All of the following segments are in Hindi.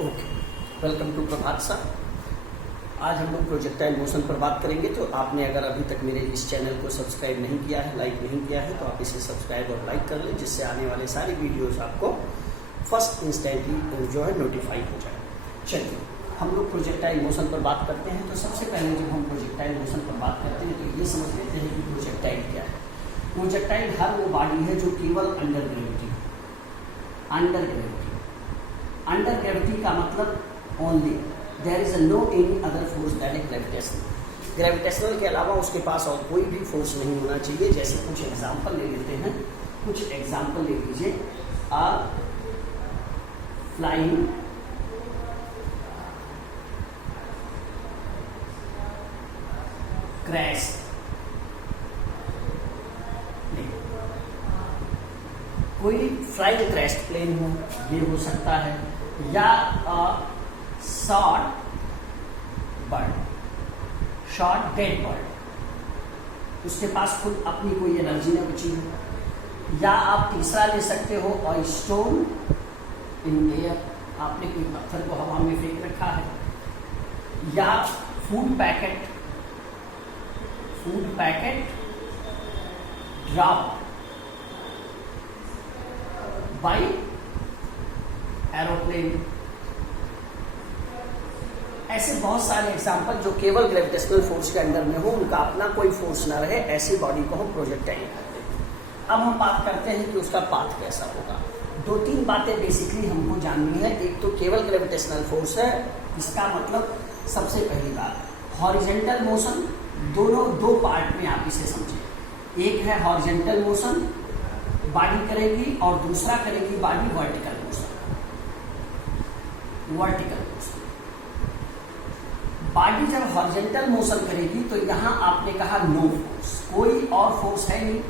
Okay, welcome to Prabhat sir. आज हम लोग प्रोजेक्टाइल मोशन पर बात करेंगे। तो आपने अगर अभी तक मेरे इस चैनल को सब्सक्राइब नहीं किया है, लाइक नहीं किया है, तो आप इसे सब्सक्राइब और लाइक कर लें, जिससे आने वाले सारी वीडियोस आपको फर्स्ट इंस्टेंटली जो है नोटिफाई हो जाए। चलिए हम लोग प्रोजेक्टाइल मोशन पर बात करते हैं। तो सबसे पहले जब हम प्रोजेक्टाइल मोशन पर बात करते हैं तो ये समझ लेते हैं कि प्रोजेक्टाइल क्या है। प्रोजेक्टाइल हर वो बॉडी है जो केवल अंडर ग्रेविटी का मतलब only there is no any other force that is gravitational के अलावा उसके पास और कोई भी फोर्स नहीं होना चाहिए। जैसे कुछ एग्जांपल ले लेते हैं, कुछ एग्जांपल ले लीजिए। अ फ्लाइंग क्रैश, कोई फ्लाइंग क्रैश प्लेन हो, ये हो सकता है, या शॉर्ट डेड बर्ड, उसके पास खुद अपनी कोई एनर्जी न बची हो। या आप तीसरा ले सकते हो और स्टोन इन एयर, आपने कोई पत्थर को हवा में फेंक रखा है। या food packet drop by aeroplane. ऐसे बहुत सारे एग्जांपल जो केवल ग्रेविटेशनल फोर्स के अंडर में हो, उनका अपना कोई फोर्स ना रहे, ऐसी बॉडी को हम प्रोजेक्टाइल कहते हैं। अब हम बात करते हैं कि उसका पाथ कैसा होगा। दो तीन बातें बेसिकली हमको जाननी है। एक तो केवल ग्रेविटेशनल फोर्स है, इसका मतलब सबसे पहली बात हॉरिजेंटल मोशन, दोनों दो पार्ट में आप इसे समझें। एक है हॉरिजेंटल मोशन, बॉडी करेगी, और दूसरा करेगी बॉडी वर्टिकल मोशन। बॉडी जब हॉरिजेंटल मोशन करेगी तो यहां आपने कहा नो फोर्स, कोई और फोर्स है नहीं,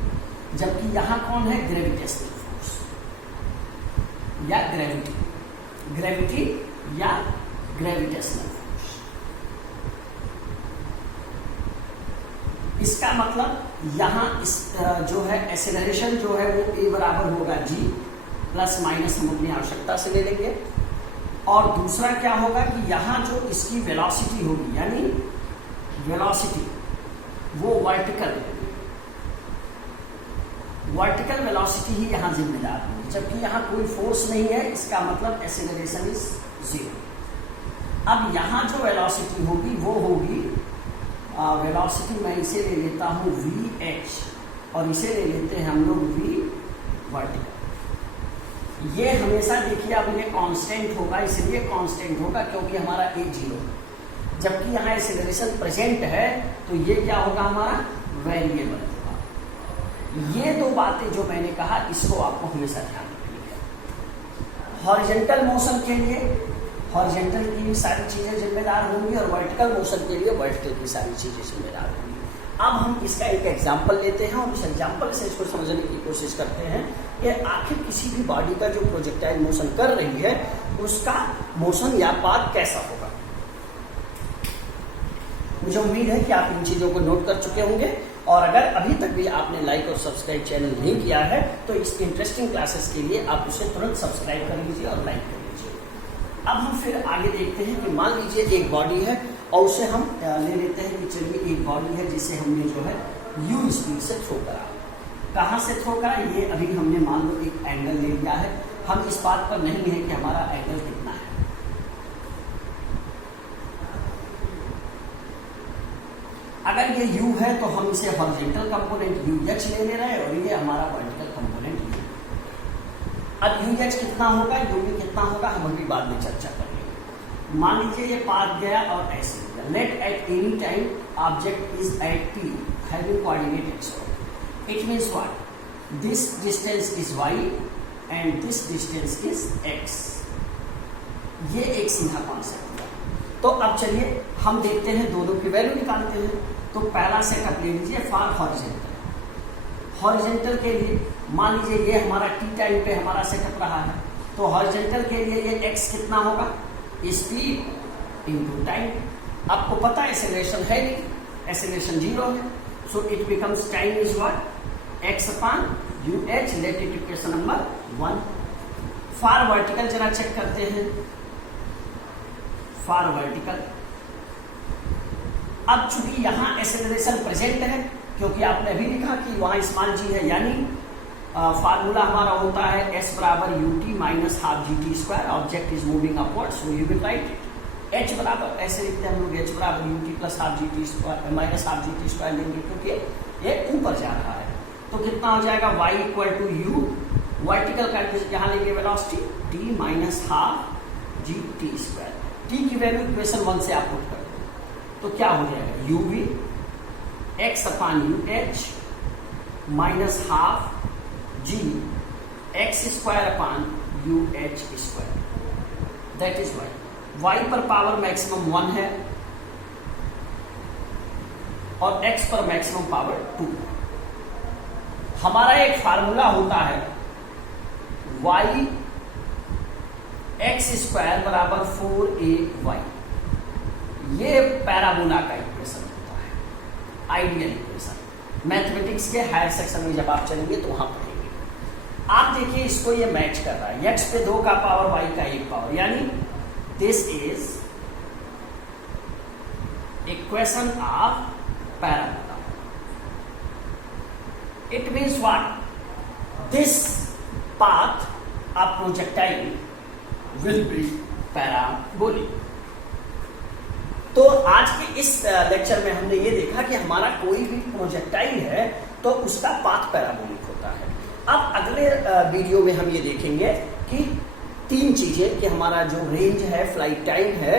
जबकि यहां कौन है? ग्रेविटेशनल फोर्स या ग्रेविटी या ग्रेविटेशनल फोर्स। इसका मतलब यहां इस जो है एक्सेलरेशन जो है वो ए बराबर होगा जी, प्लस माइनस हम अपनी आवश्यकता से ले लेंगे। और दूसरा क्या होगा कि यहां जो इसकी वेलोसिटी होगी, यानी वेलोसिटी वो वर्टिकल वेलोसिटी ही यहां जिम्मेदार होगी, जबकि यहां कोई फोर्स नहीं है। इसका मतलब एक्सेलरेशन इज 0। अब यहां जो वेलोसिटी होगी वो होगी वेलोसिटी, मैं इसे ले लेता हूं VH और इसे ले लेते हैं हम लोग V वर्टिकल। ये हमेशा देखिए अब ये कांस्टेंट होगा, इसलिए कांस्टेंट होगा क्योंकि हमारा ए 0 है, जबकि यहाँ एक्सेलरेशन प्रेजेंट है, तो ये क्या होगा? हमारा वेरिएबल होगा। ये दो बातें जो मैंने कहा, इसको आपको हमेशा ध्यान रखनी है। हॉरिजेंटल मोशन के लिए हॉरिजेंटल की भी सारी चीजें जिम्मेदार होंगी, और वर्टिकल मोशन के लिए वर्टिकल की सारी चीजें जिम्मेदार होंगी। अब हम इसका एक एग्जाम्पल लेते हैं और इस एग्जाम्पल से इसको समझने की कोशिश करते हैं कि आखिर किसी भी बॉडी का जो प्रोजेक्टाइल मोशन कर रही है उसका मोशन या पाथ कैसा होगा। मुझे उम्मीद है कि आप इन चीजों को नोट कर चुके होंगे, और अगर अभी तक भी आपने लाइक और सब्सक्राइब चैनल नहीं किया है तो इस इंटरेस्टिंग क्लासेस के लिए आप उसे तुरंत सब्सक्राइब कर लीजिए और लाइक कर लीजिए। अब हम फिर आगे देखते हैं कि मान लीजिए एक बॉडी है और उसे हम ले लेते हैं कि चलिए एक बॉडी है जिसे हमने जो है U स्पीड से थ्रो करा। कहाँ से थ्रो करा? ये अभी हमने मान लो एक एंगल ले लिया है। हम इस बात पर नहीं है कि हमारा एंगल कितना है। अगर ये U है तो हम इसे हॉरिजेंटल कंपोनेंट UH ले रहे हैं, और ये हमारा वर्टिकल कंपोनेंट U। अब UH कितना होगा, UV कितना होगा, हम अभी बाद में चर्चा करेंगे। मान लीजिए ये पाथ गया और ऐसे गया। Let at any time object is at P having coordinate x। It means what? This distance is y and this distance is x. ये एक सीधा कॉन्सेप्ट है। तो अब चलिए हम देखते हैं, दोनों की वैल्यू निकालते हैं। तो पहला सेटअप ले लीजिए फॉर हॉरिजेंटल के लिए मान लीजिए ये हमारा t टाइम पे हमारा सेटअप रहा है, तो हॉरिजेंटल के लिए ये x कितना होगा? Speed into time. आपको पता है एक्सेलरेशन है नहीं, एक्सेलरेशन 0 है, so it becomes time is what? x upon UH। Let it equation number 1। For vertical जरा चेक करते हैं। For vertical. अब चूंकि यहां एक्सेलरेशन प्रेजेंट है, क्योंकि आपने अभी लिखा कि वहां स्मॉल जी है, यानी फार्मूला हमारा होता है एस बराबर UT minus half G T square, object is moving upward, so you will write H बराबर, ऐसे लिखते हैं हम लोग, एच बराबर UT plus half G T square minus half G T square लेंगे, क्योंकि ये ऊपर जा रहा है। तो कितना हो जाएगा, y equal to U, vertical का यहाँ लेंगे velocity t minus half G T square. T की वैल्यू इक्वेशन 1 से आप पुट कर दो, तो क्या हो जाएगा, U V X upon U H minus half G X square upon U H square, that is Y. Y पर पावर मैक्सिमम 1 है और एक्स पर मैक्सिमम पावर 2। हमारा एक फार्मूला होता है y एक्स स्क्वायर बराबर 4ay, ये पैराबोला का इक्वेशन होता है, आइडियल इक्वेशन। मैथमेटिक्स के हायर सेक्शन में जब आप चलेंगे तो वहां पढ़ेंगे। आप देखिए इसको ये मैच कर रहा है, x पे 2 का पावर y का 1 पावर, यानी this is equation of parabola. It means what, this path of projectile will be parabolic. तो आज के इस लेक्चर में हमने ये देखा कि हमारा कोई भी प्रोजेक्टाइल है तो उसका पाथ पैराबोलिक होता है। अब अगले वीडियो में हम ये देखेंगे कि 3 चीजें, कि हमारा जो रेंज है, फ्लाइट टाइम है,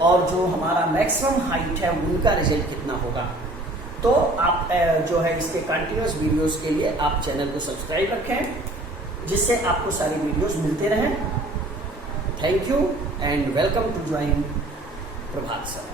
और जो हमारा मैक्सिमम हाइट है उनका रिजल्ट कितना होगा। तो आप जो है इसके कंटिन्यूअस वीडियोस के लिए आप चैनल को सब्सक्राइब रखें, जिससे आपको सारी वीडियोस मिलते रहें। Thank you and welcome to join Prabhat sir.